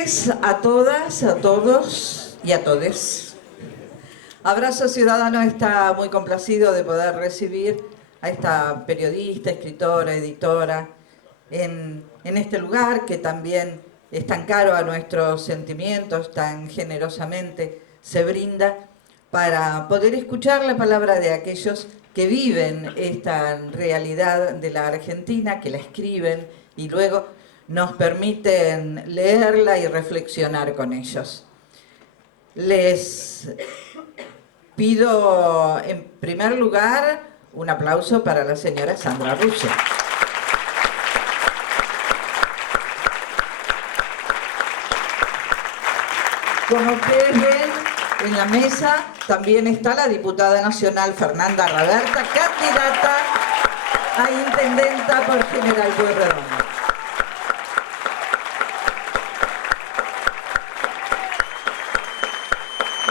tardes a todas, a todos y a todes. Abrazo Ciudadano está muy complacido de poder recibir a esta periodista, escritora, editora en este lugar que también es tan caro a nuestros sentimientos, tan generosamente se brinda para poder escuchar la palabra de aquellos que viven esta realidad de la Argentina, que la escriben y luego nos permiten leerla y reflexionar con ellos. Les pido en primer lugar un aplauso para la señora Sandra Russo. Como ustedes ven, en la mesa también está la diputada nacional Fernanda Raberta, candidata a intendenta por General Pueyrredón.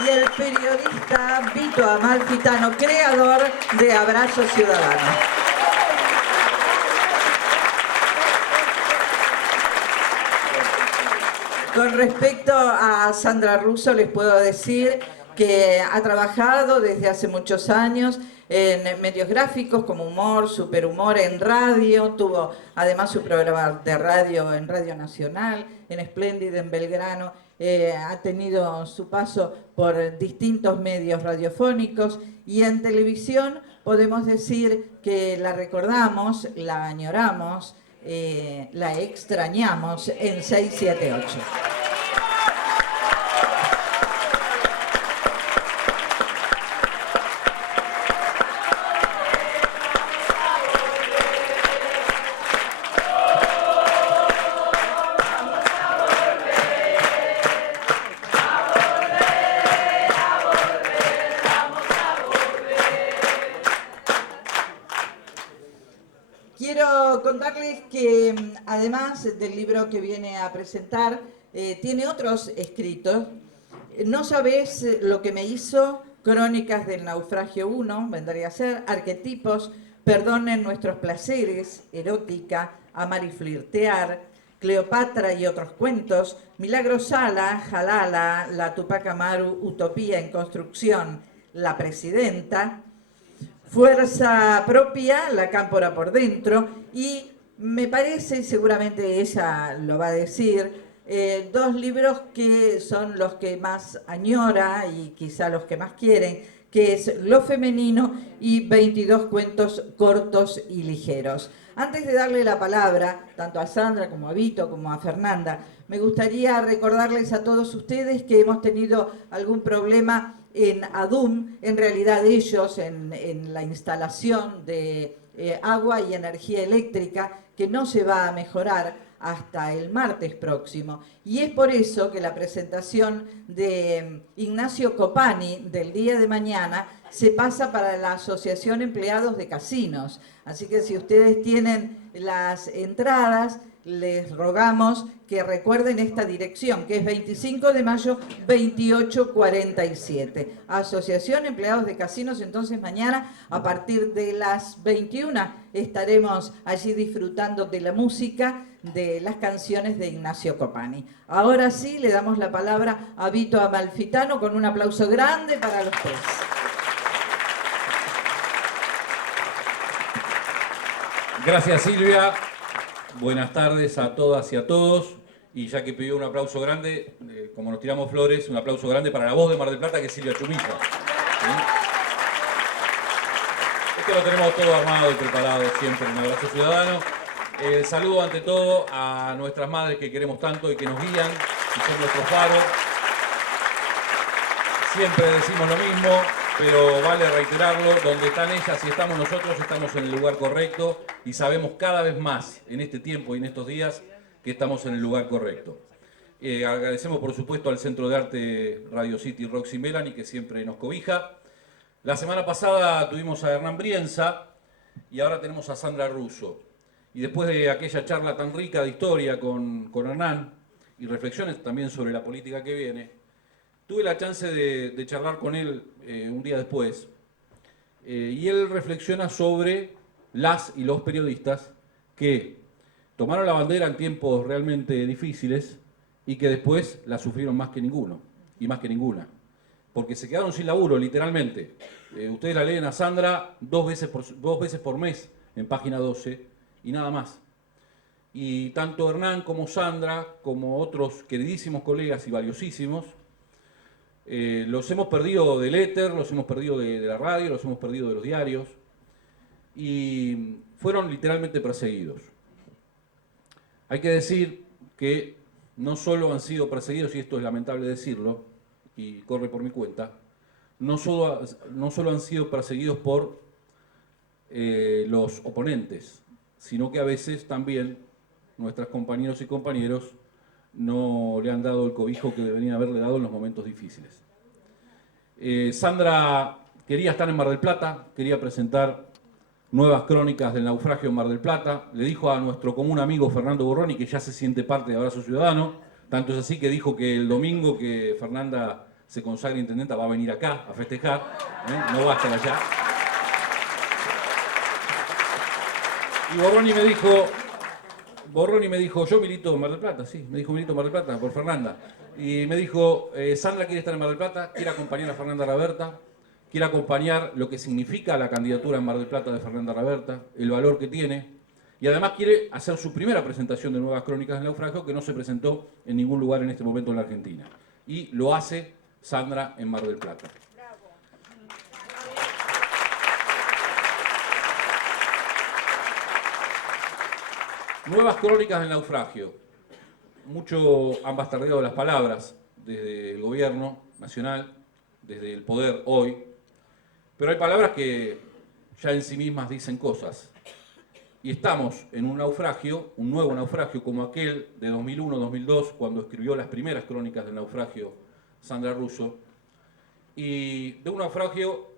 Y el periodista Vito Amalfitano, creador de Abrazo Ciudadano. Con respecto a Sandra Russo, les puedo decir que ha trabajado desde hace muchos años en medios gráficos como Humor, Superhumor, en radio, tuvo además su programa de radio en Radio Nacional, en Espléndida, en Belgrano, ha tenido su paso por distintos medios radiofónicos y en televisión podemos decir que la recordamos, la añoramos, la extrañamos en 678. Quiero contarles que además del libro que viene a presentar, tiene otros escritos. No sabés lo que me hizo, Crónicas del Naufragio 1, vendría a ser, Arquetipos, Perdonen nuestros placeres, Erótica, Amar y flirtear, Cleopatra y otros cuentos, Milagro Sala, Jalala, La Tupac Amaru, Utopía en construcción, La Presidenta, Fuerza propia, La cámpora por dentro, y me parece, seguramente ella lo va a decir, dos libros que son los que más añora y quizá los que más quieren, que es Lo femenino y 22 cuentos cortos y ligeros. Antes de darle la palabra, tanto a Sandra como a Vito como a Fernanda, me gustaría recordarles a todos ustedes que hemos tenido algún problema en ADUM, en realidad ellos en la instalación de agua y energía eléctrica, que no se va a mejorar hasta el martes próximo. Y es por eso que la presentación de Ignacio Copani del día de mañana se pasa para la Asociación Empleados de Casinos. Así que si ustedes tienen las entradas, les rogamos que recuerden esta dirección, que es 25 de mayo 2847. Asociación Empleados de Casinos. Entonces mañana a partir de las 21 estaremos allí disfrutando de la música, de las canciones de Ignacio Copani. Ahora sí, le damos la palabra a Vito Amalfitano con un aplauso grande para los tres. Gracias, Silvia. Buenas tardes a todas y a todos. Y ya que pidió un aplauso grande, como nos tiramos flores, un aplauso grande para la voz de Mar del Plata, que es Silvia Chumilla. ¿Sí? Esto lo tenemos todo armado y preparado siempre en Abrazo Ciudadano. Saludo ante todo a nuestras madres que queremos tanto y que nos guían y son nuestros faros. Siempre decimos lo mismo, pero vale reiterarlo, donde están ellas y estamos nosotros, estamos en el lugar correcto y sabemos cada vez más en este tiempo y en estos días que estamos en el lugar correcto. Agradecemos por supuesto al Centro de Arte Radio City Roxy Melanie, que siempre nos cobija. La semana pasada tuvimos a Hernán Brienza y ahora tenemos a Sandra Russo. Y después de aquella charla tan rica de historia con Hernán y reflexiones también sobre la política que viene, tuve la chance de charlar con él un día después y él reflexiona sobre las y los periodistas que tomaron la bandera en tiempos realmente difíciles y que después la sufrieron más que ninguno y más que ninguna, porque se quedaron sin laburo, literalmente. Ustedes la leen a Sandra dos veces por mes en página 12 y nada más. Y tanto Hernán como Sandra, como otros queridísimos colegas y valiosísimos, los hemos perdido del éter, los hemos perdido de la radio, los hemos perdido de los diarios, y fueron literalmente perseguidos. Hay que decir que no solo han sido perseguidos, y esto es lamentable decirlo, y corre por mi cuenta, no solo han sido perseguidos por los oponentes, sino que a veces también nuestros compañeros y compañeros no le han dado el cobijo que deberían haberle dado en los momentos difíciles. Sandra quería estar en Mar del Plata, quería presentar nuevas crónicas del naufragio en Mar del Plata. Le dijo a nuestro común amigo Fernando Borroni que ya se siente parte de Abrazo Ciudadano. Tanto es así que dijo que el domingo que Fernanda se consagre intendenta va a venir acá a festejar, no va a estar allá. Y Borroni me dijo, yo milito en Mar del Plata, sí, me dijo milito en Mar del Plata por Fernanda. Y me dijo, Sandra quiere estar en Mar del Plata, quiere acompañar a Fernanda Raberta, quiere acompañar lo que significa la candidatura en Mar del Plata de Fernanda Raberta, el valor que tiene, y además quiere hacer su primera presentación de Nuevas Crónicas del Naufragio, que no se presentó en ningún lugar en este momento en la Argentina. Y lo hace Sandra en Mar del Plata. Nuevas Crónicas del Naufragio. Mucho han bastardeado las palabras desde el gobierno nacional, desde el poder hoy, pero hay palabras que ya en sí mismas dicen cosas. Y estamos en un naufragio, un nuevo naufragio como aquel de 2001-2002, cuando escribió las primeras crónicas del naufragio Sandra Russo. Y de un naufragio,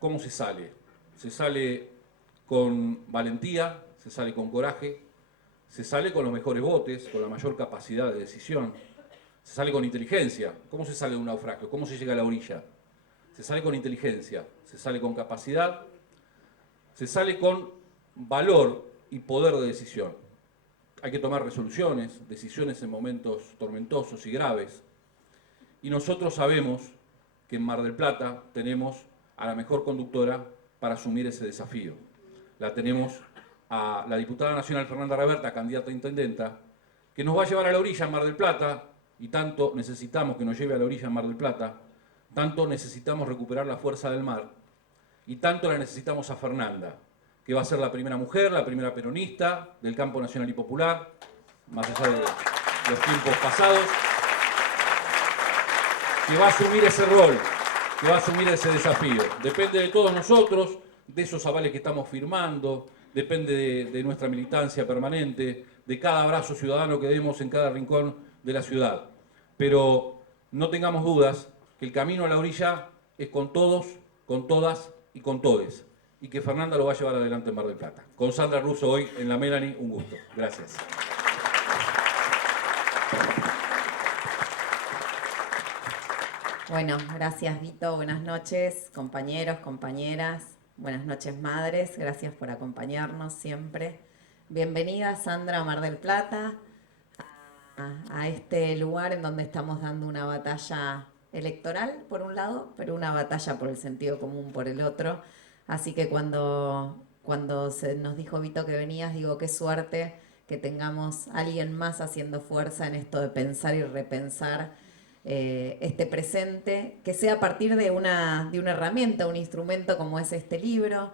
¿cómo se sale? Se sale con valentía, se sale con coraje, se sale con los mejores botes, con la mayor capacidad de decisión, se sale con inteligencia. ¿Cómo se sale de un naufragio? ¿Cómo se llega a la orilla? Se sale con inteligencia, se sale con capacidad, se sale con valor y poder de decisión. Hay que tomar resoluciones, decisiones en momentos tormentosos y graves. Y nosotros sabemos que en Mar del Plata tenemos a la mejor conductora para asumir ese desafío. La tenemos a la diputada nacional Fernanda Raberta, candidata a intendenta, que nos va a llevar a la orilla en Mar del Plata, y tanto necesitamos que nos lleve a la orilla en Mar del Plata, tanto necesitamos recuperar la fuerza del mar, y tanto la necesitamos a Fernanda, que va a ser la primera mujer, la primera peronista del campo nacional y popular, más allá de los tiempos pasados, que va a asumir ese rol, que va a asumir ese desafío. Depende de todos nosotros, de esos avales que estamos firmando, depende de nuestra militancia permanente, de cada abrazo ciudadano que demos en cada rincón de la ciudad. Pero no tengamos dudas que el camino a la orilla es con todos, con todas y con todes, y que Fernanda lo va a llevar adelante en Mar del Plata. Con Sandra Russo hoy en la Melanie, un gusto. Gracias. Bueno, gracias Vito, buenas noches, compañeros, compañeras, buenas noches madres, gracias por acompañarnos siempre. Bienvenida Sandra a Mar del Plata, a este lugar en donde estamos dando una batalla electoral por un lado, pero una batalla por el sentido común por el otro. Así que cuando nos dijo Vito que venías, digo, qué suerte que tengamos a alguien más haciendo fuerza en esto de pensar y repensar este presente, que sea a partir de una herramienta, un instrumento como es este libro,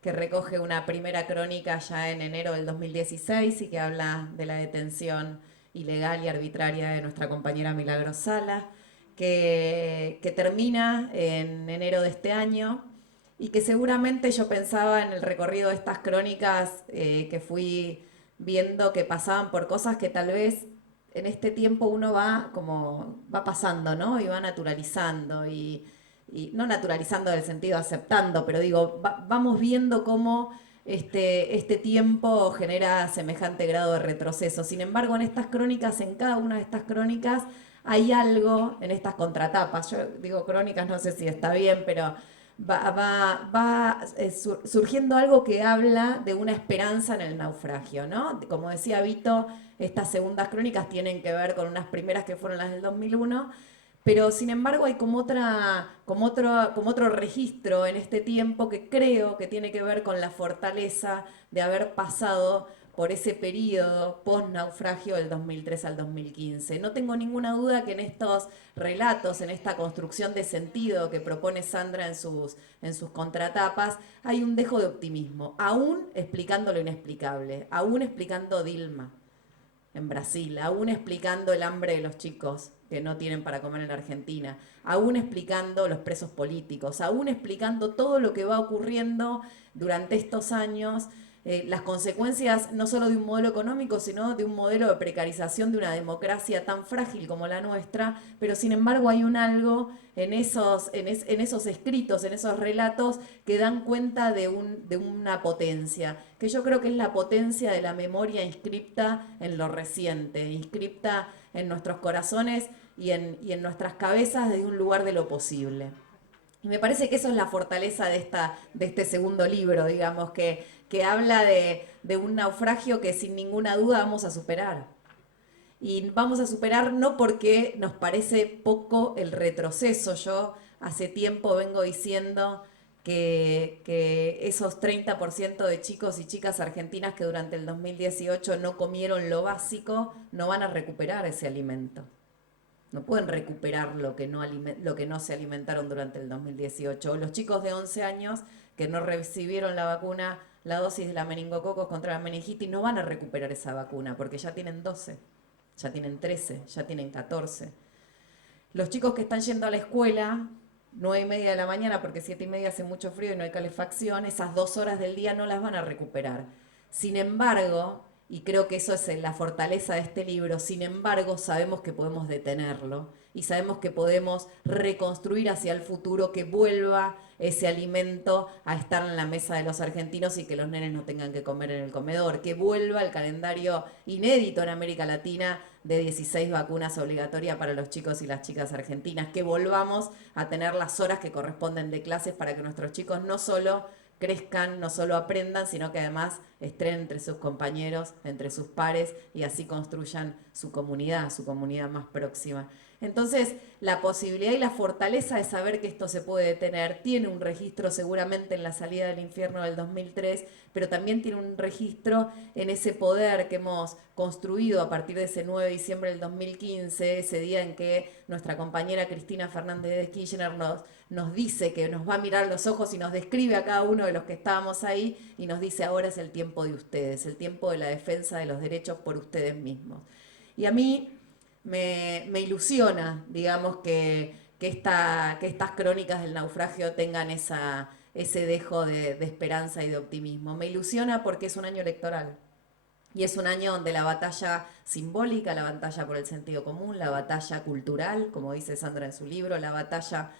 que recoge una primera crónica ya en enero del 2016 y que habla de la detención ilegal y arbitraria de nuestra compañera Milagros Sala, que termina en enero de este año y que seguramente yo pensaba en el recorrido de estas crónicas que fui viendo que pasaban por cosas que tal vez en este tiempo uno va pasando, ¿no? Y va naturalizando, y no naturalizando en el sentido de aceptando, pero digo, vamos viendo cómo este tiempo genera semejante grado de retroceso. Sin embargo, en estas crónicas, en cada una de estas crónicas, hay algo en estas contratapas. Yo digo crónicas, no sé si está bien, pero surgiendo algo que habla de una esperanza en el naufragio, ¿no? Como decía Vito, estas segundas crónicas tienen que ver con unas primeras que fueron las del 2001, pero sin embargo hay como otro registro en este tiempo que creo que tiene que ver con la fortaleza de haber pasado por ese periodo post-naufragio del 2003 al 2015. No tengo ninguna duda que en estos relatos, en esta construcción de sentido que propone Sandra en sus contratapas, hay un dejo de optimismo, aún explicando lo inexplicable, aún explicando Dilma en Brasil, aún explicando el hambre de los chicos que no tienen para comer en Argentina, aún explicando los presos políticos, aún explicando todo lo que va ocurriendo durante estos años, las consecuencias no solo de un modelo económico, sino de un modelo de precarización de una democracia tan frágil como la nuestra, pero sin embargo hay un algo en esos escritos, en esos relatos que dan cuenta de una potencia, que yo creo que es la potencia de la memoria inscripta en lo reciente, inscripta en nuestros corazones y en nuestras cabezas desde un lugar de lo posible. Y me parece que eso es la fortaleza de este segundo libro, digamos, que habla de un naufragio que sin ninguna duda vamos a superar. Y vamos a superar no porque nos parece poco el retroceso. Yo hace tiempo vengo diciendo que esos 30% de chicos y chicas argentinas que durante el 2018 no comieron lo básico, no van a recuperar ese alimento. No pueden recuperar lo que no se alimentaron durante el 2018. O los chicos de 11 años que no recibieron la vacuna, la dosis de la meningococos contra la meningitis, no van a recuperar esa vacuna porque ya tienen 12, ya tienen 13, ya tienen 14. Los chicos que están yendo a la escuela, 9:30 de la mañana, porque 7:30 hace mucho frío y no hay calefacción, esas 2 horas del día no las van a recuperar. Sin embargo, y creo que eso es la fortaleza de este libro, sin embargo sabemos que podemos detenerlo y sabemos que podemos reconstruir hacia el futuro, que vuelva ese alimento a estar en la mesa de los argentinos y que los nenes no tengan que comer en el comedor, que vuelva el calendario inédito en América Latina de 16 vacunas obligatorias para los chicos y las chicas argentinas, que volvamos a tener las horas que corresponden de clases para que nuestros chicos no solo crezcan, no solo aprendan, sino que además estrenen entre sus compañeros, entre sus pares y así construyan su comunidad más próxima. Entonces, la posibilidad y la fortaleza de saber que esto se puede detener tiene un registro seguramente en la salida del infierno del 2003, pero también tiene un registro en ese poder que hemos construido a partir de ese 9 de diciembre del 2015, ese día en que nuestra compañera Cristina Fernández de Kirchner nos dice que nos va a mirar los ojos y nos describe a cada uno de los que estábamos ahí y nos dice: ahora es el tiempo de ustedes, el tiempo de la defensa de los derechos por ustedes mismos. Y a mí me ilusiona, digamos, que estas crónicas del naufragio tengan ese dejo de esperanza y de optimismo. Me ilusiona porque es un año electoral. Y es un año donde la batalla simbólica, la batalla por el sentido común, la batalla cultural, como dice Sandra en su libro, la batalla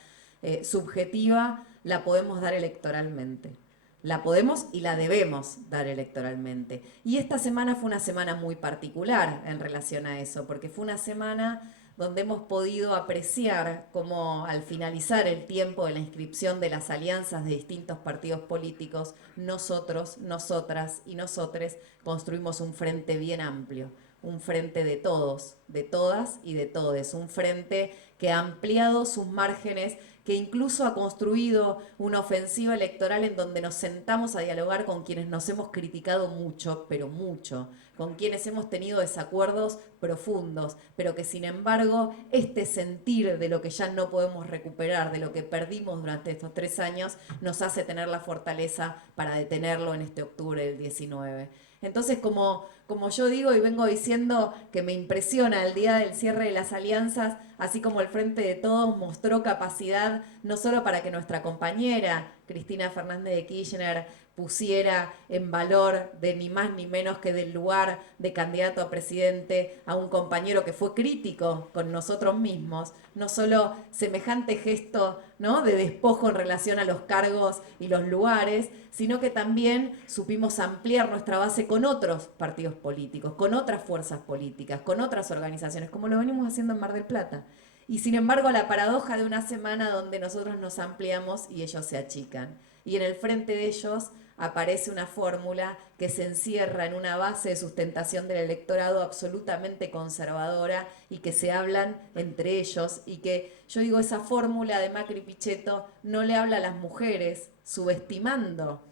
subjetiva, la podemos dar electoralmente. La podemos y la debemos dar electoralmente. Y esta semana fue una semana muy particular en relación a eso, porque fue una semana donde hemos podido apreciar cómo al finalizar el tiempo de la inscripción de las alianzas de distintos partidos políticos, nosotros, nosotras y nosotres construimos un frente bien amplio, un frente de todos, de todas y de todes, un frente que ha ampliado sus márgenes, que incluso ha construido una ofensiva electoral en donde nos sentamos a dialogar con quienes nos hemos criticado mucho, pero mucho, con quienes hemos tenido desacuerdos profundos, pero que sin embargo este sentir de lo que ya no podemos recuperar, de lo que perdimos durante estos 3 años, nos hace tener la fortaleza para detenerlo en este octubre del 19. Entonces, como yo digo y vengo diciendo que me impresiona el día del cierre de las alianzas, así como el Frente de Todos mostró capacidad no solo para que nuestra compañera Cristina Fernández de Kirchner pusiera en valor de ni más ni menos que del lugar de candidato a presidente a un compañero que fue crítico con nosotros mismos, no solo semejante gesto, ¿no?, de despojo en relación a los cargos y los lugares, sino que también supimos ampliar nuestra base con otros partidos políticos, con otras fuerzas políticas, con otras organizaciones, como lo venimos haciendo en Mar del Plata. Y sin embargo, la paradoja de una semana donde nosotros nos ampliamos y ellos se achican. Y en el frente de ellos aparece una fórmula que se encierra en una base de sustentación del electorado absolutamente conservadora y que se hablan entre ellos y que yo digo, esa fórmula de Macri Pichetto no le habla a las mujeres, subestimando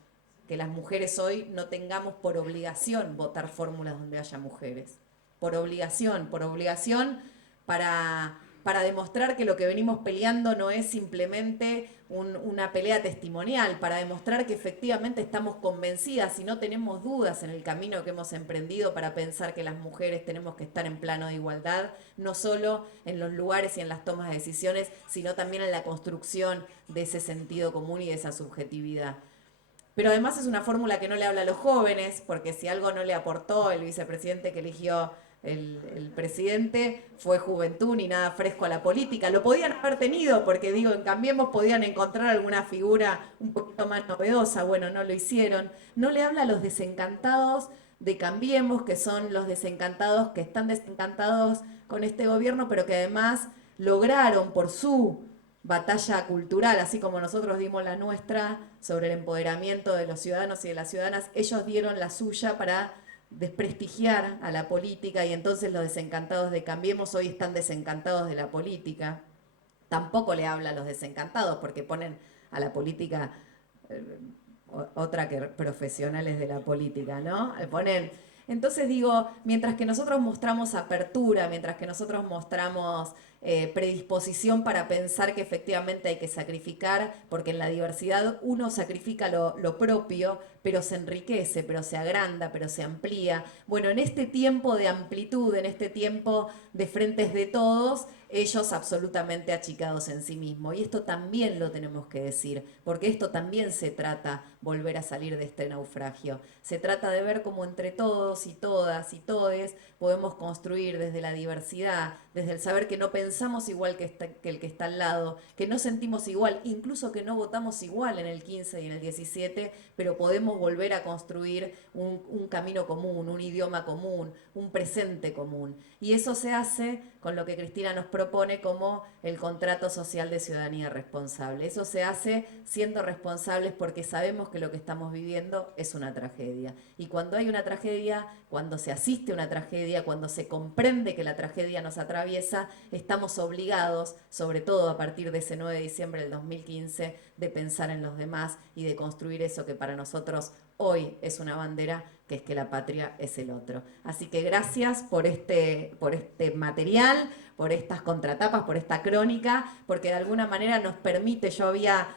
que las mujeres hoy no tengamos por obligación votar fórmulas donde haya mujeres. Por obligación para demostrar que lo que venimos peleando no es simplemente una pelea testimonial, para demostrar que efectivamente estamos convencidas y no tenemos dudas en el camino que hemos emprendido para pensar que las mujeres tenemos que estar en plano de igualdad, no solo en los lugares y en las tomas de decisiones, sino también en la construcción de ese sentido común y de esa subjetividad. Pero además es una fórmula que no le habla a los jóvenes, porque si algo no le aportó el vicepresidente que eligió el presidente fue juventud ni nada fresco a la política. Lo podían haber tenido, porque digo, en Cambiemos podían encontrar alguna figura un poquito más novedosa. Bueno, no lo hicieron. No le habla a los desencantados de Cambiemos, que son los desencantados que están desencantados con este gobierno, pero que además lograron por su batalla cultural, así como nosotros dimos la nuestra sobre el empoderamiento de los ciudadanos y de las ciudadanas, ellos dieron la suya para desprestigiar a la política y entonces los desencantados de Cambiemos hoy están desencantados de la política. Tampoco le habla a los desencantados porque ponen a la política otra que profesionales de la política, ¿no? Ponen. Entonces digo, mientras que nosotros mostramos apertura, mientras que nosotros mostramos predisposición para pensar que efectivamente hay que sacrificar, porque en la diversidad uno sacrifica lo propio, pero se enriquece, pero se agranda, pero se amplía. Bueno, en este tiempo de amplitud, en este tiempo de frentes de todos, ellos absolutamente achicados en sí mismos. Y esto también lo tenemos que decir, porque esto también se trata volver a salir de este naufragio. Se trata de ver cómo entre todos y todas y todes podemos construir desde la diversidad, desde el saber que no pensamos igual que el que está al lado, que no sentimos igual, incluso que no votamos igual en el 15 y en el 17, pero podemos volver a construir un camino común, un idioma común, un presente común. Y eso se hace con lo que Cristina nos propone como el contrato social de ciudadanía responsable. Eso se hace siendo responsables porque sabemos que lo que estamos viviendo es una tragedia. Y cuando hay una tragedia, cuando se asiste a una tragedia, cuando se comprende que la tragedia nos atraviesa, estamos obligados, sobre todo a partir de ese 9 de diciembre del 2015, de pensar en los demás y de construir eso que para nosotros hoy es una bandera, que es que la patria es el otro. Así que gracias por este material, por estas contratapas, por esta crónica, porque de alguna manera nos permite, está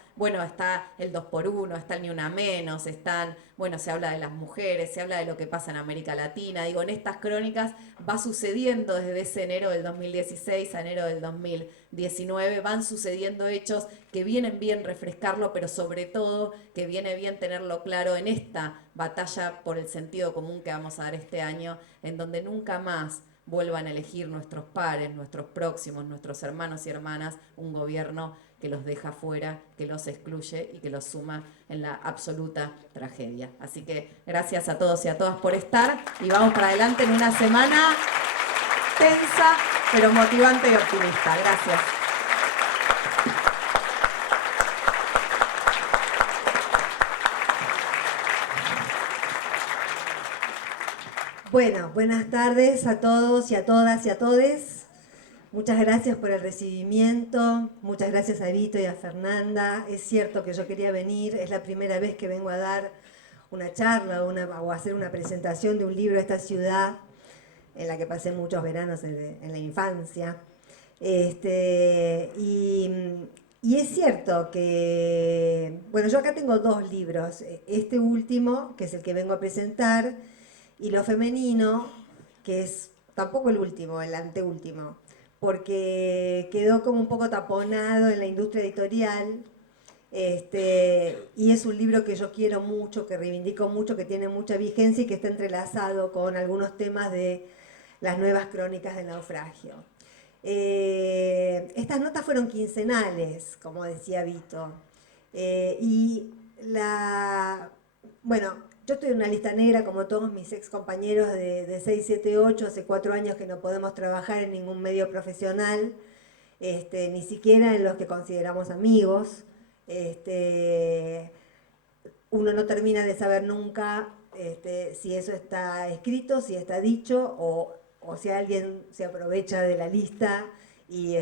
el 2x1, está el Ni Una Menos, se habla de las mujeres, se habla de lo que pasa en América Latina. Digo, en estas crónicas va sucediendo desde ese enero del 2016 a enero del 2019, van sucediendo hechos que vienen bien refrescarlo, pero sobre todo que viene bien tenerlo claro en esta batalla por el sentido común que vamos a dar este año, en donde nunca más vuelvan a elegir nuestros pares, nuestros próximos, nuestros hermanos y hermanas, un gobierno que los deja fuera, que los excluye y que los suma en la absoluta tragedia. Así que gracias a todos y a todas por estar y vamos para adelante en una semana tensa, pero motivante y optimista. Gracias. Bueno, buenas tardes a todos y a todas y a todes. Muchas gracias por el recibimiento, muchas gracias a Vito y a Fernanda. Es cierto que yo quería venir, es la primera vez que vengo a dar una charla o a hacer una presentación de un libro a esta ciudad en la que pasé muchos veranos en la infancia. Y es cierto que, yo acá tengo dos libros, este último, que es el que vengo a presentar, y Lo Femenino, que es tampoco el último, el anteúltimo, porque quedó como un poco taponado en la industria editorial, y es un libro que yo quiero mucho, que reivindico mucho, que tiene mucha vigencia y que está entrelazado con algunos temas de las nuevas crónicas del naufragio. Estas notas fueron quincenales, como decía Vito, yo estoy en una lista negra como todos mis ex compañeros de 6, 7, 8, hace 4 años que no podemos trabajar en ningún medio profesional, ni siquiera en los que consideramos amigos. Uno no termina de saber nunca si eso está escrito, si está dicho, o si alguien se aprovecha de la lista y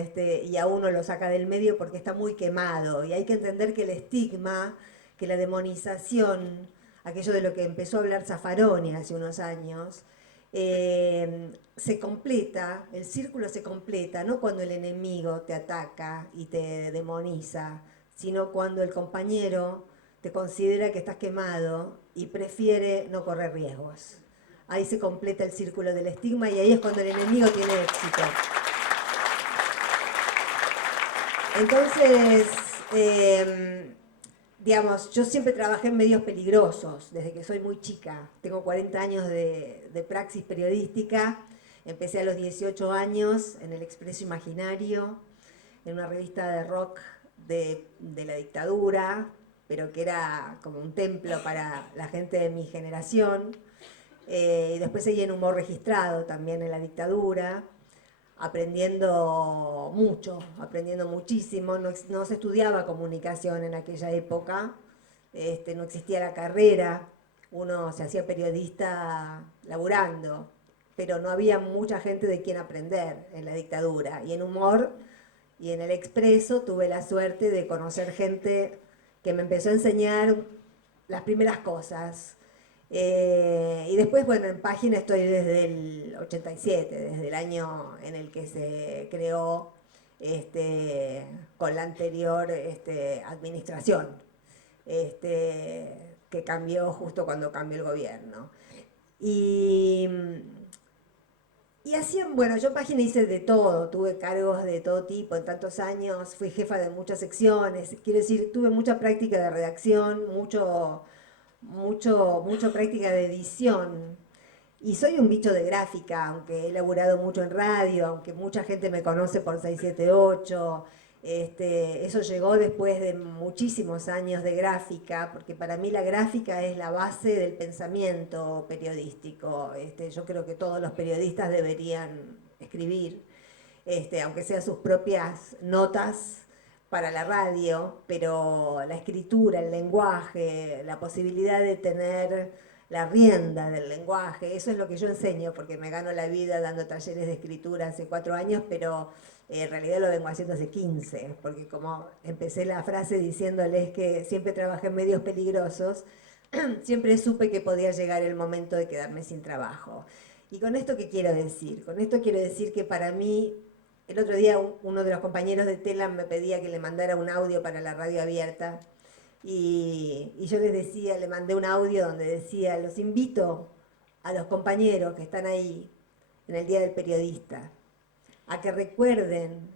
a uno lo saca del medio porque está muy quemado. Y hay que entender que el estigma, que la demonización, aquello de lo que empezó a hablar Zaffaroni hace unos años, se completa, el círculo se completa, no cuando el enemigo te ataca y te demoniza, sino cuando el compañero te considera que estás quemado y prefiere no correr riesgos. Ahí se completa el círculo del estigma y ahí es cuando el enemigo tiene éxito. Entonces, digamos, yo siempre trabajé en medios peligrosos, desde que soy muy chica. Tengo 40 años de praxis periodística. Empecé a los 18 años en El Expreso Imaginario, en una revista de rock de la dictadura, pero que era como un templo para la gente de mi generación. Y después seguí en humor registrado también en la dictadura, aprendiendo mucho, aprendiendo muchísimo. No se estudiaba comunicación en aquella época, no existía la carrera, uno se hacía periodista laburando, pero no había mucha gente de quien aprender en la dictadura. Y en humor y en El Expreso tuve la suerte de conocer gente que me empezó a enseñar las primeras cosas. Y después, bueno, en Página estoy desde el 87, desde el año en el que se creó con la anterior administración, que cambió justo cuando cambió el gobierno. Y hacían, bueno, yo en Página hice de todo, tuve cargos de todo tipo en tantos años, fui jefa de muchas secciones, quiero decir, tuve mucha práctica de redacción, mucha práctica de edición. Y soy un bicho de gráfica, aunque he laburado mucho en radio, aunque mucha gente me conoce por 678. Eso llegó después de muchísimos años de gráfica, porque para mí la gráfica es la base del pensamiento periodístico. Yo creo que todos los periodistas deberían escribir, aunque sean sus propias notas para la radio, pero la escritura, el lenguaje, la posibilidad de tener la rienda del lenguaje, eso es lo que yo enseño, porque me gano la vida dando talleres de escritura hace 4 años, pero en realidad lo vengo haciendo hace 15, porque como empecé la frase diciéndoles que siempre trabajé en medios peligrosos, siempre supe que podía llegar el momento de quedarme sin trabajo. ¿Y con esto qué quiero decir? Con esto quiero decir que para mí, el otro día uno de los compañeros de Telam me pedía que le mandara un audio para la radio abierta y yo les decía, le mandé un audio donde decía, los invito a los compañeros que están ahí en el Día del Periodista a que recuerden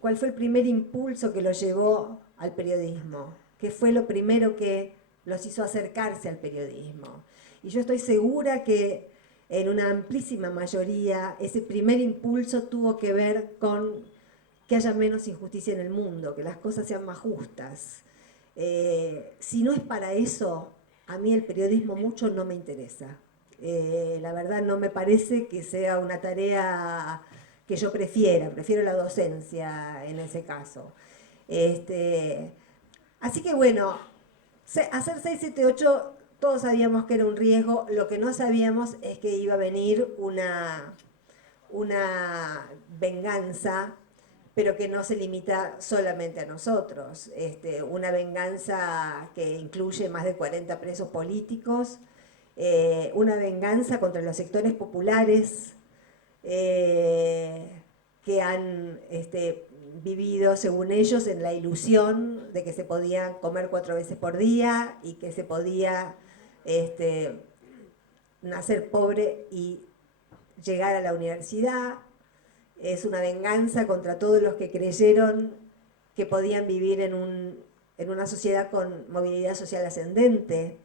cuál fue el primer impulso que los llevó al periodismo, qué fue lo primero que los hizo acercarse al periodismo. Y yo estoy segura que en una amplísima mayoría ese primer impulso tuvo que ver con que haya menos injusticia en el mundo, que las cosas sean más justas. Si no es para eso, a mí el periodismo mucho no me interesa. La verdad no me parece que sea una tarea que yo prefiero la docencia en ese caso. Así que bueno, hacer 678 todos sabíamos que era un riesgo, lo que no sabíamos es que iba a venir una venganza, pero que no se limita solamente a nosotros. Una venganza que incluye más de 40 presos políticos, una venganza contra los sectores populares que han vivido, según ellos, en la ilusión de que se podían comer 4 veces por día y que se podía nacer pobre y llegar a la universidad. Es una venganza contra todos los que creyeron que podían vivir en una sociedad con movilidad social ascendente.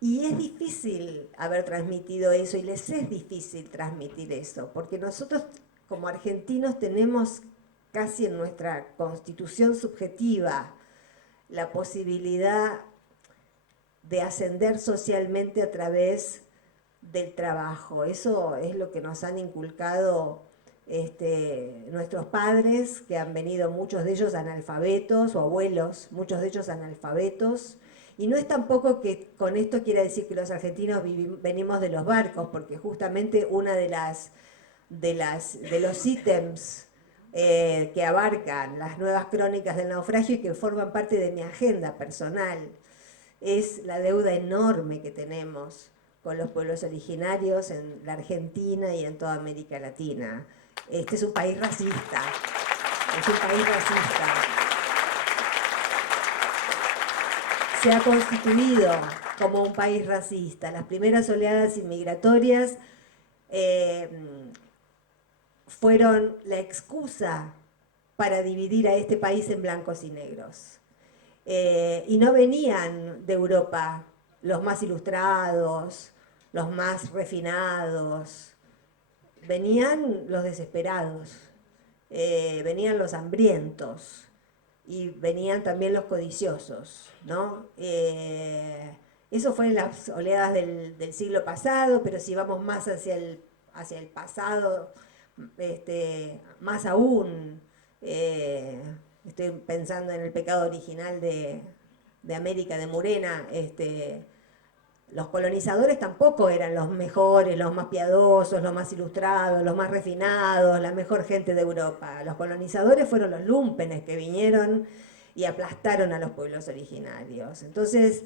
Y es difícil haber transmitido eso, y les es difícil transmitir eso, porque nosotros como argentinos tenemos casi en nuestra constitución subjetiva la posibilidad de ascender socialmente a través del trabajo. Eso es lo que nos han inculcado nuestros padres, que han venido muchos de ellos analfabetos, o abuelos, muchos de ellos analfabetos. Y no es tampoco que con esto quiera decir que los argentinos venimos de los barcos, porque justamente una de los ítems que abarcan las nuevas crónicas del naufragio y que forman parte de mi agenda personal es la deuda enorme que tenemos con los pueblos originarios en la Argentina y en toda América Latina. Este es un país racista, es un país racista. Se ha constituido como un país racista. Las primeras oleadas inmigratorias fueron la excusa para dividir a este país en blancos y negros. Y no venían de Europa los más ilustrados, los más refinados, venían los desesperados, venían los hambrientos y venían también los codiciosos, ¿no? Eso fue en las oleadas del siglo pasado, pero si vamos más hacia el pasado, más aún, estoy pensando en el pecado original de América, de Murena, los colonizadores tampoco eran los mejores, los más piadosos, los más ilustrados, los más refinados, la mejor gente de Europa. Los colonizadores fueron los lúmpenes que vinieron y aplastaron a los pueblos originarios. Entonces,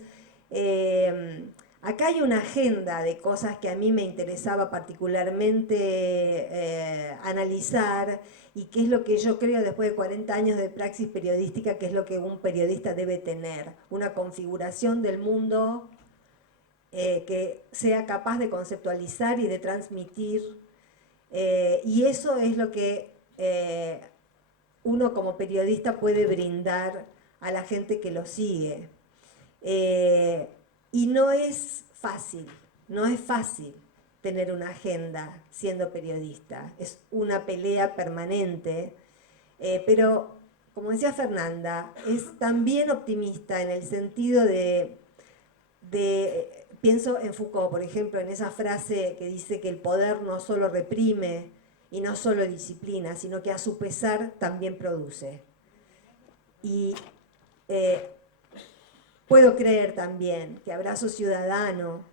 acá hay una agenda de cosas que a mí me interesaba particularmente analizar, y qué es lo que yo creo, después de 40 años de praxis periodística, que es lo que un periodista debe tener: una configuración del mundo que sea capaz de conceptualizar y de transmitir, y eso es lo que uno como periodista puede brindar a la gente que lo sigue. Y no es fácil tener una agenda siendo periodista, es una pelea permanente, pero como decía Fernanda, es también optimista en el sentido de pienso en Foucault, por ejemplo, en esa frase que dice que el poder no solo reprime y no solo disciplina, sino que a su pesar también produce. Y puedo creer también que Abrazo Ciudadano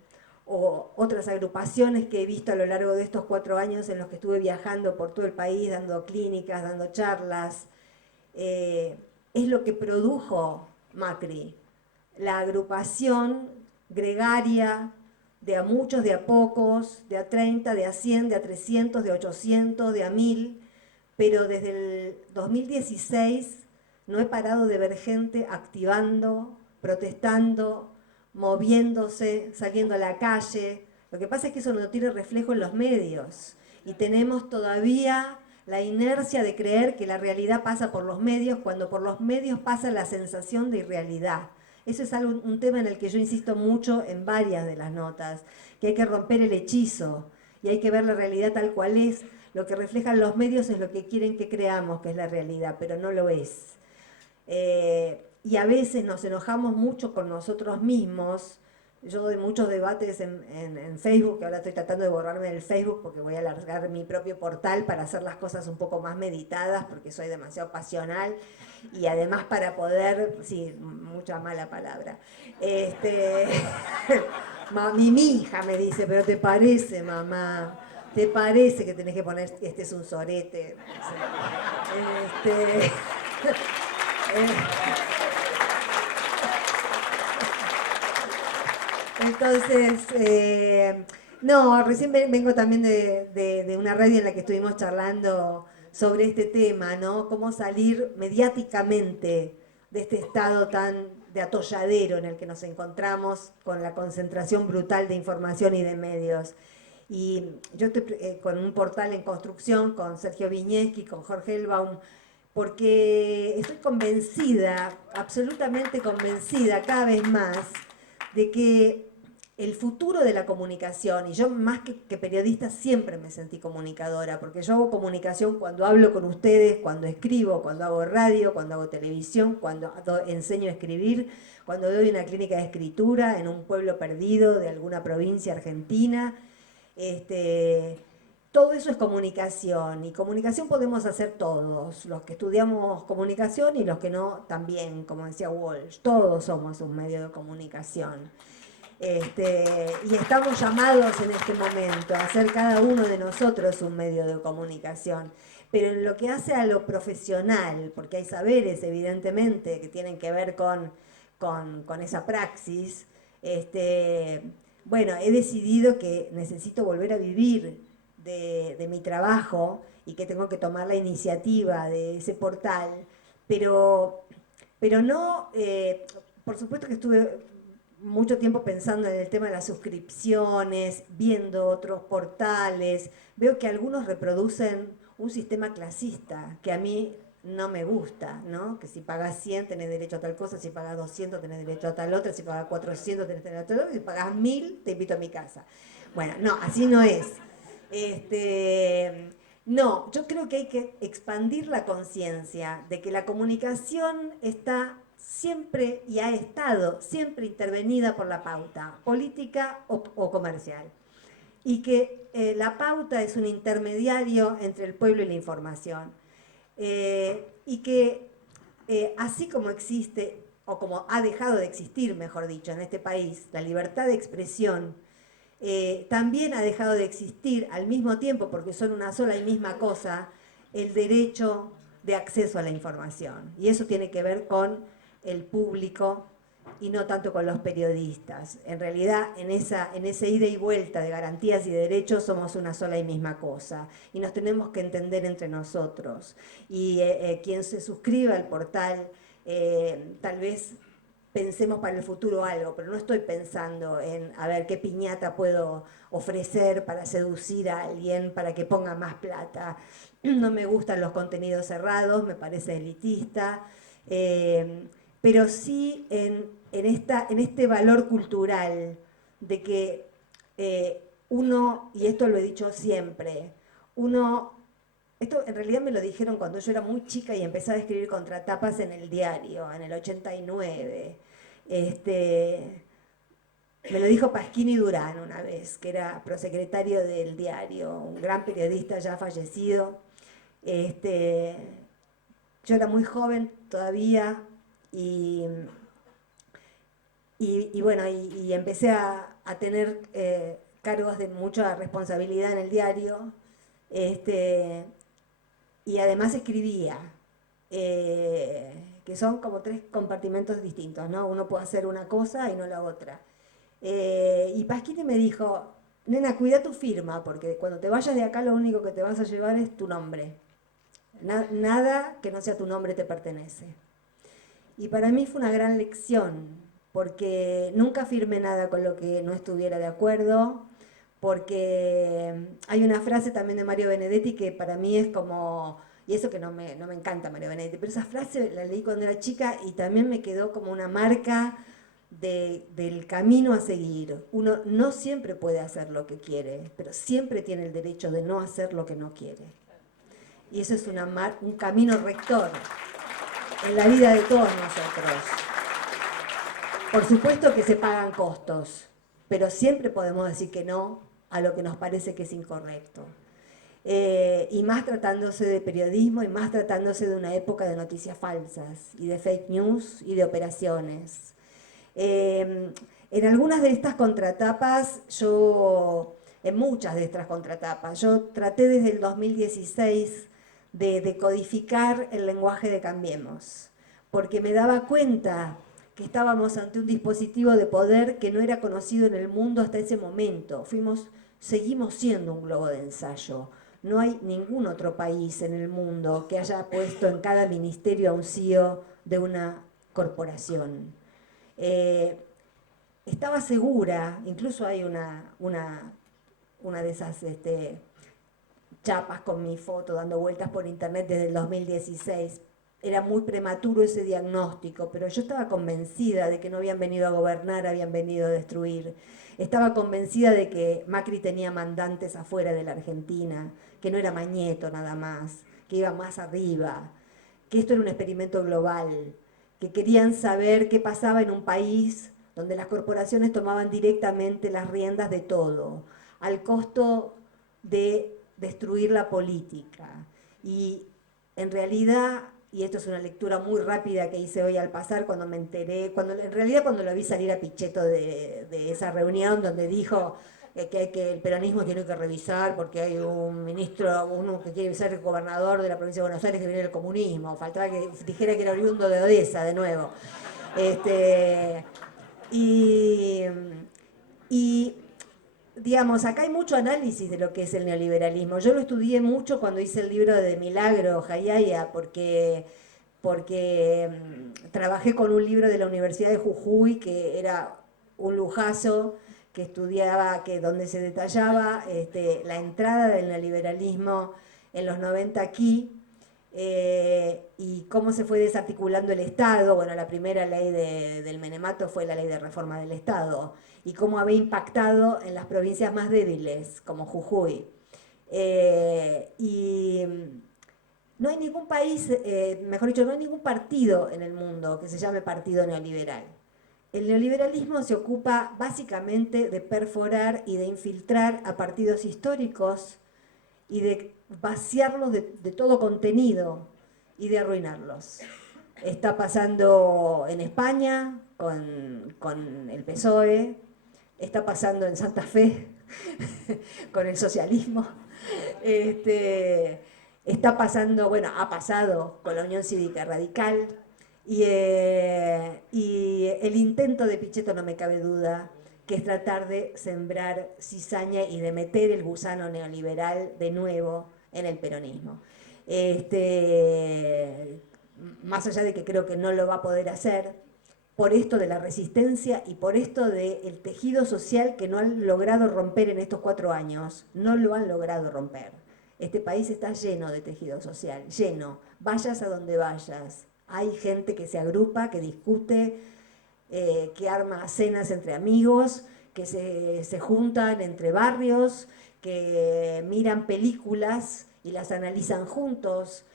o otras agrupaciones que he visto a lo largo de estos 4 años en los que estuve viajando por todo el país, dando clínicas, dando charlas, es lo que produjo Macri, la agrupación gregaria de a muchos, de a pocos, de a 30, de a 100, de a 300, de a 800, de a 1000, pero desde el 2016 no he parado de ver gente activando, protestando, moviéndose, saliendo a la calle. Lo que pasa es que eso no tiene reflejo en los medios y tenemos todavía la inercia de creer que la realidad pasa por los medios, cuando por los medios pasa la sensación de irrealidad. Eso es un tema en el que yo insisto mucho en varias de las notas, que hay que romper el hechizo y hay que ver la realidad tal cual es. Lo que reflejan los medios es lo que quieren que creamos que es la realidad, pero no lo es. Y a veces nos enojamos mucho con nosotros mismos. Yo doy muchos debates en Facebook, que ahora estoy tratando de borrarme del Facebook porque voy a alargar mi propio portal para hacer las cosas un poco más meditadas, porque soy demasiado pasional y además para poder, sí, mucha mala palabra. Mi hija me dice, pero ¿te parece, mamá? ¿Te parece que tenés que poner, este es un sorete? Entonces, no, recién vengo también de una radio en la que estuvimos charlando sobre este tema, ¿no? Cómo salir mediáticamente de este estado tan de atolladero en el que nos encontramos con la concentración brutal de información y de medios. Y yo estoy con un portal en construcción, con Sergio Viñeski, con Jorge Elbaum, porque estoy convencida, absolutamente convencida cada vez más, de que el futuro de la comunicación, y yo más que periodista siempre me sentí comunicadora, porque yo hago comunicación cuando hablo con ustedes, cuando escribo, cuando hago radio, cuando hago televisión, cuando enseño a escribir, cuando doy una clínica de escritura en un pueblo perdido de alguna provincia argentina. todo eso es comunicación, y comunicación podemos hacer todos, los que estudiamos comunicación y los que no también, como decía Walsh, todos somos un medio de comunicación. Y estamos llamados en este momento a ser cada uno de nosotros un medio de comunicación. Pero en lo que hace a lo profesional, porque hay saberes evidentemente que tienen que ver con esa praxis, bueno, he decidido que necesito volver a vivir de mi trabajo y que tengo que tomar la iniciativa de ese portal, pero no, por supuesto que estuve mucho tiempo pensando en el tema de las suscripciones, viendo otros portales, veo que algunos reproducen un sistema clasista que a mí no me gusta, ¿no? Que si pagas 100 tenés derecho a tal cosa, si pagas 200 tenés derecho a tal otra, si pagas 400 tenés derecho a tal otra, si pagas 1000 te invito a mi casa. Bueno, no, así no es. No, yo creo que hay que expandir la conciencia de que la comunicación está siempre y ha estado siempre intervenida por la pauta política o comercial. Y que la pauta es un intermediario entre el pueblo y la información. Y que así como existe, o como ha dejado de existir, mejor dicho, en este país, la libertad de expresión, también ha dejado de existir al mismo tiempo, porque son una sola y misma cosa, el derecho de acceso a la información. Y eso tiene que ver con el público y no tanto con los periodistas. En realidad, en ese ida y vuelta de garantías y derechos somos una sola y misma cosa. Y nos tenemos que entender entre nosotros. Y quien se suscriba al portal, tal vez pensemos para el futuro algo, pero no estoy pensando en a ver qué piñata puedo ofrecer para seducir a alguien, para que ponga más plata. No me gustan los contenidos cerrados, me parece elitista, pero sí en este valor cultural de que uno, y esto lo he dicho siempre, esto en realidad me lo dijeron cuando yo era muy chica y empezaba a escribir contratapas en el diario, en el 89. Me lo dijo Pasquini Durán una vez, que era prosecretario del diario, un gran periodista ya fallecido. Yo era muy joven todavía y bueno, y empecé a tener cargos de mucha responsabilidad en el diario. Y además escribía, que son como 3 compartimentos distintos, ¿no? Uno puede hacer una cosa y no la otra. Y Pasquini me dijo, nena, cuida tu firma, porque cuando te vayas de acá lo único que te vas a llevar es tu nombre. Nada que no sea tu nombre te pertenece. Y para mí fue una gran lección, porque nunca firmé nada con lo que no estuviera de acuerdo, porque hay una frase también de Mario Benedetti que para mí es como, y eso que no me encanta Mario Benedetti, pero esa frase la leí cuando era chica y también me quedó como una marca del camino a seguir. Uno no siempre puede hacer lo que quiere, pero siempre tiene el derecho de no hacer lo que no quiere. Y eso es un camino rector en la vida de todos nosotros. Por supuesto que se pagan costos, pero siempre podemos decir que no a lo que nos parece que es incorrecto. Y más tratándose de periodismo y más tratándose de una época de noticias falsas y de fake news y de operaciones. En algunas de estas contratapas, en muchas de estas contratapas, yo traté desde el 2016 de decodificar el lenguaje de Cambiemos, porque me daba cuenta que estábamos ante un dispositivo de poder que no era conocido en el mundo hasta ese momento. Seguimos siendo un globo de ensayo. No hay ningún otro país en el mundo que haya puesto en cada ministerio a un CEO de una corporación. Estaba segura, incluso hay una de esas chapas con mi foto dando vueltas por internet desde el 2016. Era muy prematuro ese diagnóstico, pero yo estaba convencida de que no habían venido a gobernar, habían venido a destruir. Estaba convencida de que Macri tenía mandantes afuera de la Argentina, que no era Mañeto nada más, que iba más arriba, que esto era un experimento global, que querían saber qué pasaba en un país donde las corporaciones tomaban directamente las riendas de todo, al costo de destruir la política. Y en realidad, y esto es una lectura muy rápida que hice hoy al pasar, cuando me enteré, en realidad cuando lo vi salir a Pichetto de esa reunión donde dijo que el peronismo tiene que revisar porque hay un ministro, uno que quiere ser el gobernador de la provincia de Buenos Aires que viene del comunismo, faltaba que dijera que era oriundo de Odessa de nuevo. Y, y digamos, acá hay mucho análisis de lo que es el neoliberalismo. Yo lo estudié mucho cuando hice el libro de Milagro Hayaya, porque trabajé con un libro de la Universidad de Jujuy que era un lujazo, que estudiaba, donde se detallaba la entrada del neoliberalismo en los 90 aquí, y cómo se fue desarticulando el Estado. Bueno, la primera ley del Menemato fue la ley de reforma del Estado, y cómo había impactado en las provincias más débiles, como Jujuy. Y no hay ningún país, mejor dicho, no hay ningún partido en el mundo que se llame partido neoliberal. El neoliberalismo se ocupa básicamente de perforar y de infiltrar a partidos históricos y de vaciarlos de todo contenido y de arruinarlos. Está pasando en España con el PSOE, está pasando en Santa Fe con el socialismo, está pasando, bueno, ha pasado con la Unión Cívica Radical, y el intento de Pichetto, no me cabe duda, que es tratar de sembrar cizaña y de meter el gusano neoliberal de nuevo en el peronismo. Más allá de que creo que no lo va a poder hacer, por esto de la resistencia y por esto del tejido social que no han logrado romper en estos 4 años, no lo han logrado romper. Este país está lleno de tejido social, lleno, vayas a donde vayas. Hay gente que se agrupa, que discute, que arma cenas entre amigos, que se juntan entre barrios, que miran películas y las analizan juntos,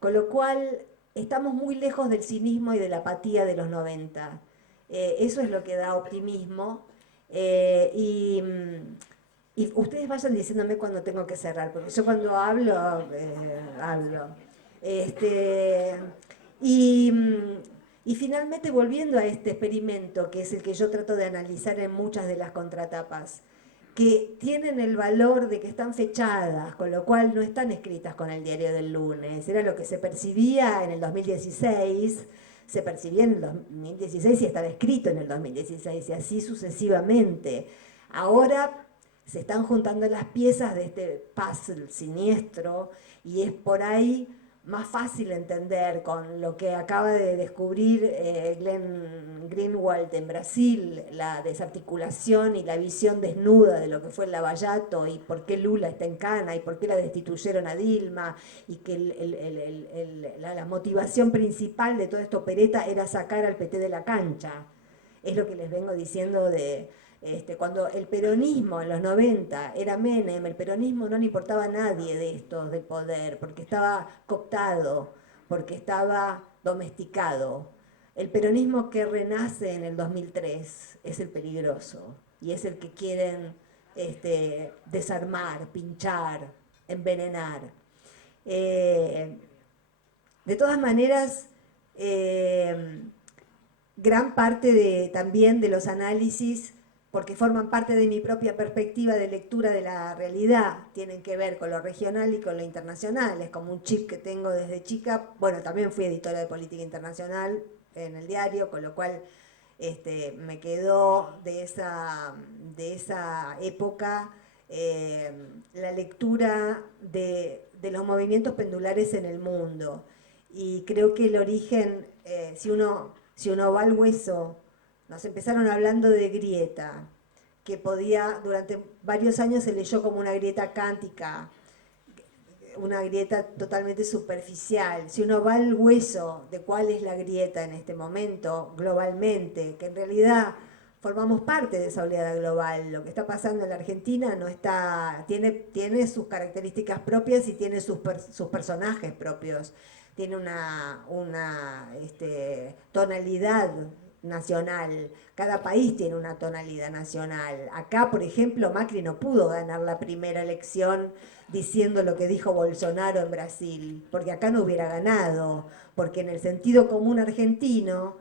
con lo cual estamos muy lejos del cinismo y de la apatía de los 90. Eso es lo que da optimismo, y ustedes vayan diciéndome cuando tengo que cerrar, porque yo cuando hablo, hablo. Y finalmente, volviendo a este experimento, que es el que yo trato de analizar en muchas de las contratapas, que tienen el valor de que están fechadas, con lo cual no están escritas con el diario del lunes. Era lo que se percibía en el 2016, se percibía en el 2016 y estaba escrito en el 2016, y así sucesivamente. Ahora se están juntando las piezas de este puzzle siniestro, y es por ahí más fácil entender con lo que acaba de descubrir Glenn Greenwald en Brasil, la desarticulación y la visión desnuda de lo que fue el Lavallato, y por qué Lula está en cana, y por qué la destituyeron a Dilma, y que la motivación principal de toda esta opereta era sacar al PT de la cancha. Es lo que les vengo diciendo de... cuando el peronismo en los 90 era Menem, el peronismo no le importaba a nadie de estos del poder, porque estaba cooptado, porque estaba domesticado. El peronismo que renace en el 2003 es el peligroso, y es el que quieren desarmar, pinchar, envenenar. De todas maneras, gran parte también de los análisis, porque forman parte de mi propia perspectiva de lectura de la realidad, tienen que ver con lo regional y con lo internacional. Es como un chip que tengo desde chica. Bueno, también fui editora de política internacional en el diario, con lo cual me quedó de esa época la lectura de los movimientos pendulares en el mundo. Y creo que el origen, si uno va al hueso, nos empezaron hablando de grieta, que durante varios años se leyó como una grieta cántica, una grieta totalmente superficial. Si uno va al hueso de cuál es la grieta en este momento, globalmente, que en realidad formamos parte de esa oleada global. Lo que está pasando en la Argentina tiene sus características propias y tiene sus personajes propios. Tiene una tonalidad nacional, cada país tiene una tonalidad nacional. Acá, por ejemplo, Macri no pudo ganar la primera elección diciendo lo que dijo Bolsonaro en Brasil, porque acá no hubiera ganado, porque en el sentido común argentino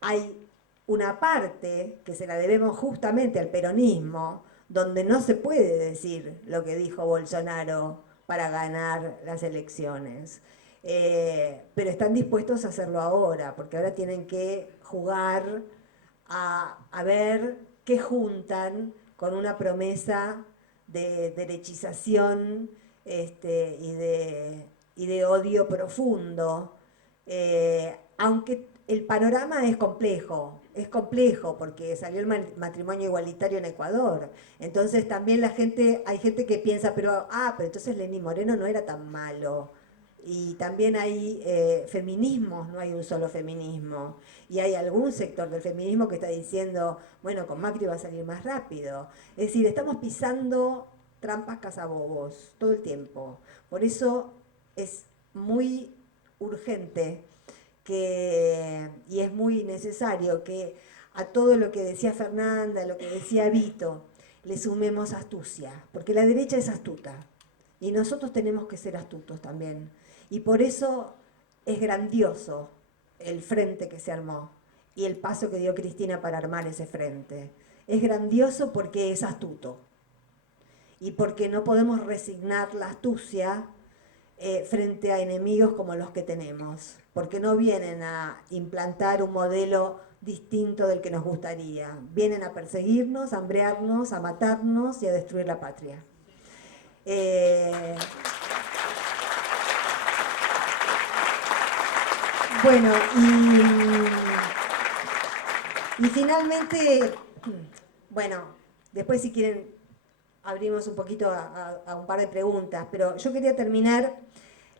hay una parte que se la debemos justamente al peronismo, donde no se puede decir lo que dijo Bolsonaro para ganar las elecciones. Pero están dispuestos a hacerlo ahora, porque ahora tienen que jugar a ver qué juntan con una promesa de derechización y de odio profundo. Aunque el panorama es complejo porque salió el matrimonio igualitario en Ecuador. Entonces también hay gente que piensa, pero entonces Lenín Moreno no era tan malo. Y también hay feminismos, no hay un solo feminismo. Y hay algún sector del feminismo que está diciendo, bueno, con Macri va a salir más rápido. Es decir, estamos pisando trampas cazabobos todo el tiempo. Por eso es muy urgente y es muy necesario que a todo lo que decía Fernanda, lo que decía Vito, le sumemos astucia, porque la derecha es astuta y nosotros tenemos que ser astutos también. Y por eso es grandioso el frente que se armó y el paso que dio Cristina para armar ese frente. Es grandioso porque es astuto y porque no podemos resignar la astucia frente a enemigos como los que tenemos, porque no vienen a implantar un modelo distinto del que nos gustaría. Vienen a perseguirnos, a hambrearnos, a matarnos y a destruir la patria. Bueno, y finalmente, bueno, después si quieren abrimos un poquito a un par de preguntas, pero yo quería terminar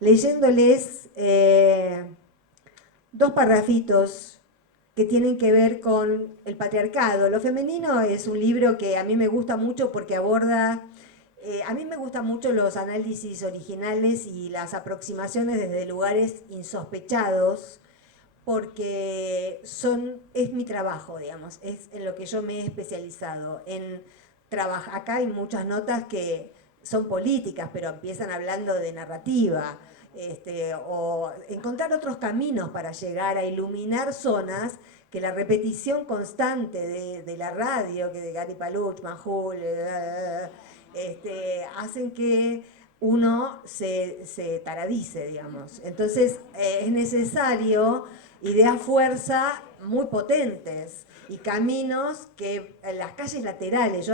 leyéndoles dos parrafitos que tienen que ver con el patriarcado. Lo femenino es un libro que a mí me gusta mucho porque aborda... a mí me gustan mucho los análisis originales y las aproximaciones desde lugares insospechados, porque es mi trabajo, digamos, es en lo que yo me he especializado. Acá hay muchas notas que son políticas, pero empiezan hablando de narrativa, o encontrar otros caminos para llegar a iluminar zonas que la repetición constante de la radio, que de Gary Paluch, Majul, hacen que uno se taradice, digamos. Entonces es necesario ideas fuerza muy potentes y caminos que en las calles laterales,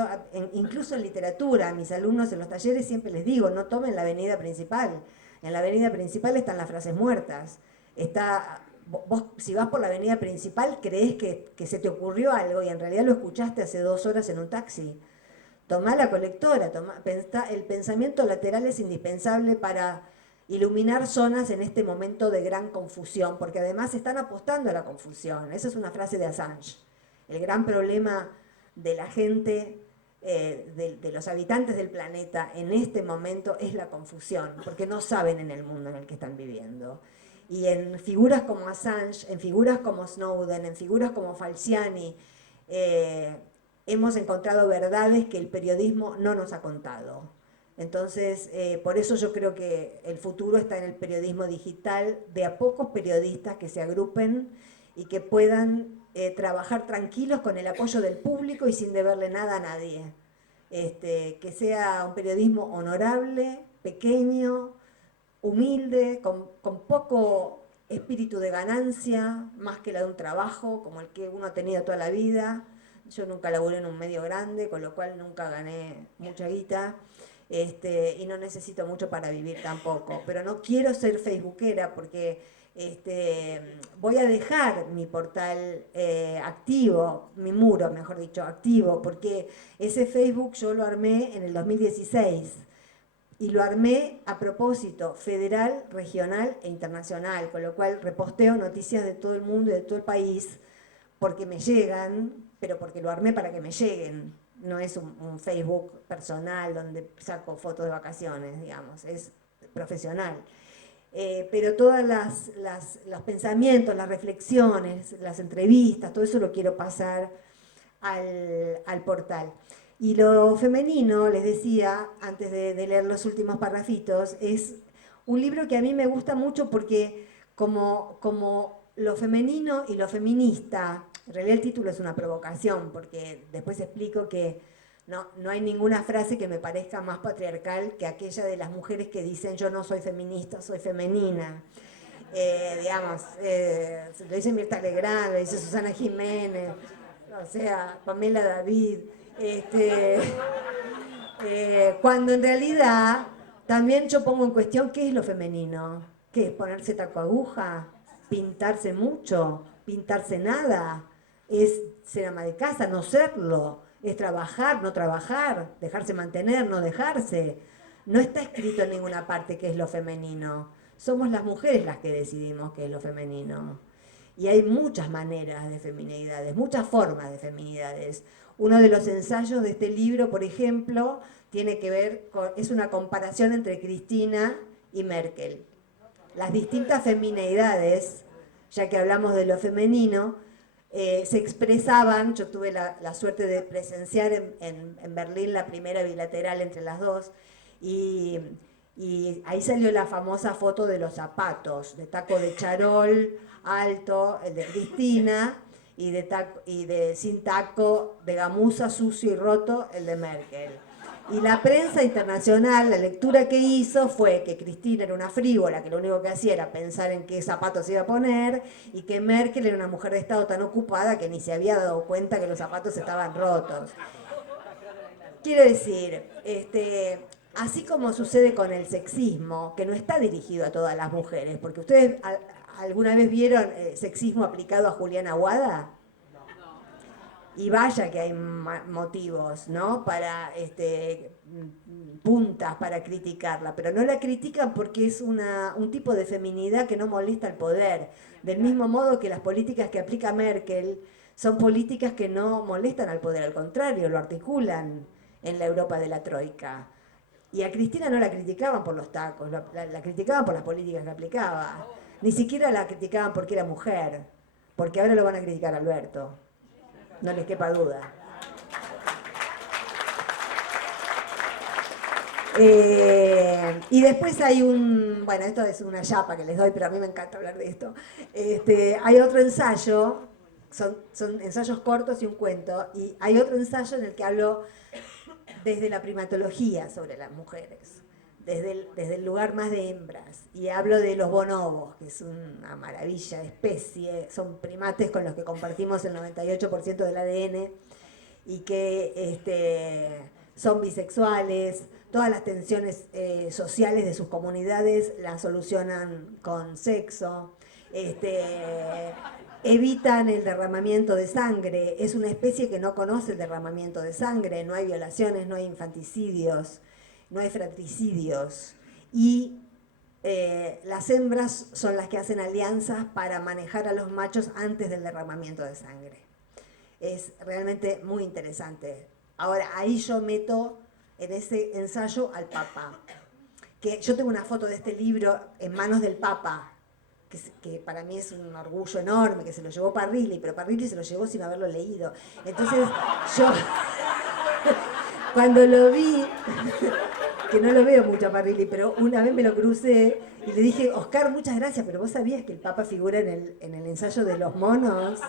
incluso en literatura, a mis alumnos en los talleres siempre les digo, no tomen la avenida principal. En la avenida principal están las frases muertas. Vos, si vas por la avenida principal, creés que se te ocurrió algo y en realidad lo escuchaste hace 2 horas en un taxi. Tomá la colectora, el pensamiento lateral es indispensable para iluminar zonas en este momento de gran confusión, porque además están apostando a la confusión. Esa es una frase de Assange. El gran problema de la gente, de los habitantes del planeta en este momento es la confusión, porque no saben en el mundo en el que están viviendo. Y en figuras como Assange, en figuras como Snowden, en figuras como Falciani, hemos encontrado verdades que el periodismo no nos ha contado. Entonces, por eso yo creo que el futuro está en el periodismo digital, de a pocos periodistas que se agrupen y que puedan trabajar tranquilos con el apoyo del público y sin deberle nada a nadie. Que sea un periodismo honorable, pequeño, humilde, con poco espíritu de ganancia, más que la de un trabajo como el que uno ha tenido toda la vida. Yo nunca laburé en un medio grande, con lo cual nunca gané mucha guita. Y no necesito mucho para vivir tampoco, pero no quiero ser facebookera porque voy a dejar mi portal activo, mi muro, mejor dicho, activo, porque ese Facebook yo lo armé en el 2016 y lo armé a propósito federal, regional e internacional, con lo cual reposteo noticias de todo el mundo y de todo el país porque me llegan, pero porque lo armé para que me lleguen. No es un Facebook personal donde saco fotos de vacaciones, digamos, es profesional. pero todos los pensamientos, las reflexiones, las entrevistas, todo eso lo quiero pasar al portal. Y lo femenino, les decía, antes de leer los últimos parrafitos, es un libro que a mí me gusta mucho porque como lo femenino y lo feminista, en realidad el título es una provocación, porque después explico que no hay ninguna frase que me parezca más patriarcal que aquella de las mujeres que dicen yo no soy feminista, soy femenina. Digamos, lo dice Mirta Legrand, lo dice Susana Jiménez, o sea, Pamela David, cuando en realidad también yo pongo en cuestión qué es lo femenino, qué es ponerse taco aguja, pintarse mucho, pintarse nada, es ser ama de casa, no serlo, es trabajar, no trabajar, dejarse mantener, no dejarse. No está escrito en ninguna parte qué es lo femenino. Somos las mujeres las que decidimos qué es lo femenino. Y hay muchas maneras de feminidades, muchas formas de feminidades. Uno de los ensayos de este libro, por ejemplo, tiene que ver es una comparación entre Cristina y Merkel. Las distintas feminidades, ya que hablamos de lo femenino, se expresaban. Yo tuve la suerte de presenciar en Berlín la primera bilateral entre las dos, y ahí salió la famosa foto de los zapatos, de taco de charol alto, el de Cristina, y sin taco, de gamuza sucio y roto, el de Merkel. Y la prensa internacional, la lectura que hizo fue que Cristina era una frívola, que lo único que hacía era pensar en qué zapatos se iba a poner, y que Merkel era una mujer de Estado tan ocupada que ni se había dado cuenta que los zapatos estaban rotos. Quiero decir, así como sucede con el sexismo, que no está dirigido a todas las mujeres, porque ustedes alguna vez vieron sexismo aplicado a Juliana Aguada. Y vaya que hay motivos, ¿no? Para puntas para criticarla, pero no la critican porque es un tipo de feminidad que no molesta al poder. Del mismo modo que las políticas que aplica Merkel son políticas que no molestan al poder, al contrario, lo articulan en la Europa de la Troika. Y a Cristina no la criticaban por los tacos, la criticaban por las políticas que aplicaba. Ni siquiera la criticaban porque era mujer, porque ahora lo van a criticar a Alberto. No les quepa duda. Y después hay bueno, esto es una chapa que les doy, pero a mí me encanta hablar de esto. Hay otro ensayo, son ensayos cortos y un cuento, y hay otro ensayo en el que hablo desde la primatología sobre las mujeres, desde el lugar más de hembras, y hablo de los bonobos, que es una maravilla de especie, son primates con los que compartimos el 98% del ADN, y que son bisexuales. Todas las tensiones sociales de sus comunidades las solucionan con sexo, evitan el derramamiento de sangre. Es una especie que no conoce el derramamiento de sangre, no hay violaciones, no hay infanticidios, no hay fratricidios. Y las hembras son las que hacen alianzas para manejar a los machos antes del derramamiento de sangre. Es realmente muy interesante. Ahora, ahí yo meto en ese ensayo al Papa. Que yo tengo una foto de este libro en manos del Papa, que para mí es un orgullo enorme, que se lo llevó Parrilli, pero Parrilli se lo llevó sin haberlo leído. Entonces yo, cuando lo vi, que no lo veo mucho a Parrilli, pero una vez me lo crucé y le dije, Oscar, muchas gracias, pero vos sabías que el Papa figura en el ensayo de los monos.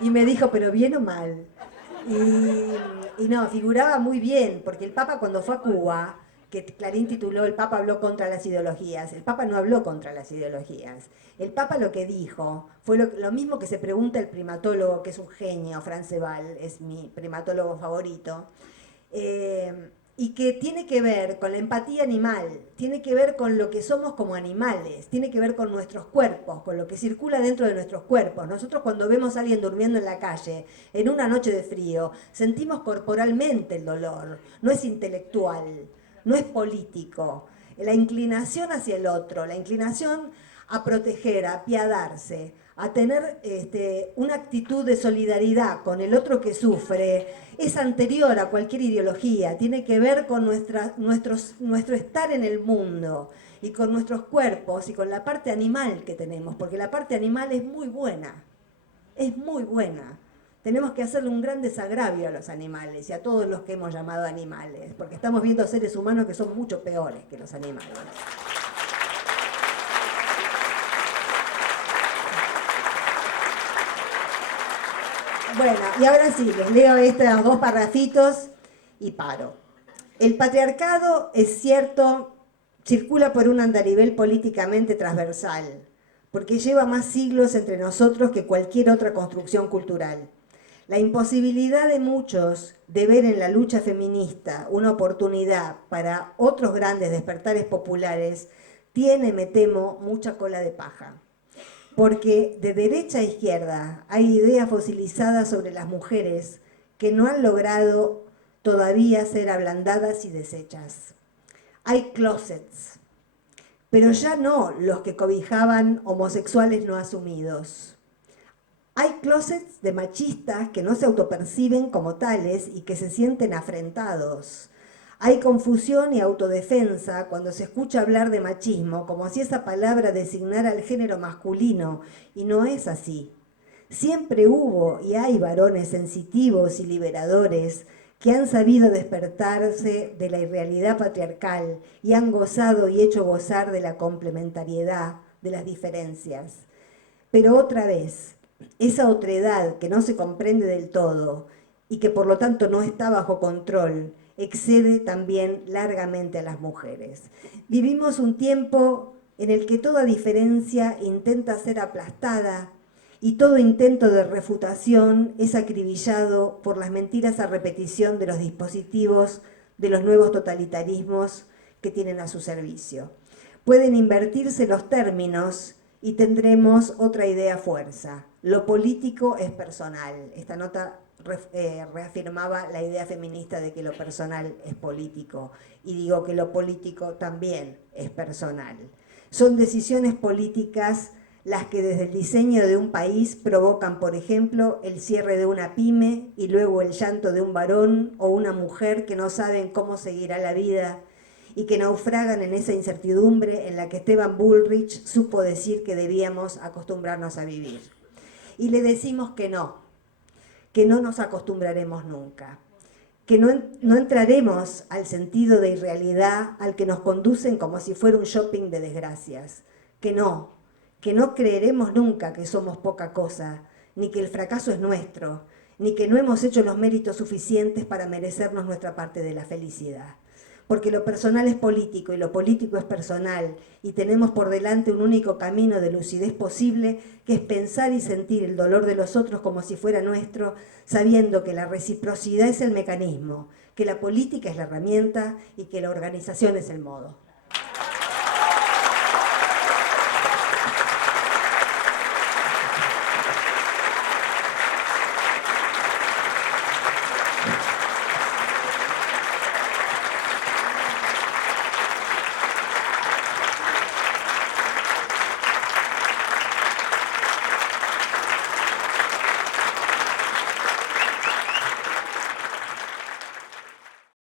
Y me dijo, pero bien o mal. Y no, figuraba muy bien, porque el Papa cuando fue a Cuba, que Clarín tituló El Papa habló contra las ideologías, el Papa no habló contra las ideologías. El Papa lo que dijo fue lo mismo que se pregunta el primatólogo, que es un genio, Franz Seval, es mi primatólogo favorito, y que tiene que ver con la empatía animal, tiene que ver con lo que somos como animales, tiene que ver con nuestros cuerpos, con lo que circula dentro de nuestros cuerpos. Nosotros cuando vemos a alguien durmiendo en la calle, en una noche de frío, sentimos corporalmente el dolor, no es intelectual, no es político. La inclinación hacia el otro, la inclinación a proteger, a apiadarse, a tener una actitud de solidaridad con el otro que sufre, es anterior a cualquier ideología, tiene que ver con nuestro estar en el mundo y con nuestros cuerpos y con la parte animal que tenemos, porque la parte animal es muy buena, es muy buena. Tenemos que hacerle un gran desagravio a los animales y a todos los que hemos llamado animales, porque estamos viendo seres humanos que son mucho peores que los animales. Bueno, y ahora sí, les leo estos 2 parrafitos y paro. El patriarcado, es cierto, circula por un andarivel políticamente transversal, porque lleva más siglos entre nosotros que cualquier otra construcción cultural. La imposibilidad de muchos de ver en la lucha feminista una oportunidad para otros grandes despertares populares tiene, me temo, mucha cola de paja. Porque de derecha a izquierda hay ideas fosilizadas sobre las mujeres que no han logrado todavía ser ablandadas y deshechas. Hay closets, pero ya no los que cobijaban homosexuales no asumidos. Hay closets de machistas que no se autoperciben como tales y que se sienten afrentados. Hay confusión y autodefensa cuando se escucha hablar de machismo, como si esa palabra designara al género masculino, y no es así. Siempre hubo y hay varones sensitivos y liberadores que han sabido despertarse de la irrealidad patriarcal y han gozado y hecho gozar de la complementariedad, de las diferencias. Pero otra vez, esa otredad que no se comprende del todo y que por lo tanto no está bajo control, excede también largamente a las mujeres. Vivimos un tiempo en el que toda diferencia intenta ser aplastada y todo intento de refutación es acribillado por las mentiras a repetición de los dispositivos de los nuevos totalitarismos que tienen a su servicio. Pueden invertirse los términos y tendremos otra idea fuerza. Lo político es personal. Esta nota reafirmaba la idea feminista de que lo personal es político, y digo que lo político también es personal. Son decisiones políticas las que desde el diseño de un país provocan, por ejemplo, el cierre de una pyme y luego el llanto de un varón o una mujer que no saben cómo seguirá la vida y que naufragan en esa incertidumbre en la que Esteban Bullrich supo decir que debíamos acostumbrarnos a vivir. Y le decimos que no nos acostumbraremos nunca, que no entraremos al sentido de irrealidad al que nos conducen como si fuera un shopping de desgracias, que no creeremos nunca que somos poca cosa, ni que el fracaso es nuestro, ni que no hemos hecho los méritos suficientes para merecernos nuestra parte de la felicidad. Porque lo personal es político y lo político es personal, y tenemos por delante un único camino de lucidez posible, que es pensar y sentir el dolor de los otros como si fuera nuestro, sabiendo que la reciprocidad es el mecanismo, que la política es la herramienta y que la organización es el modo.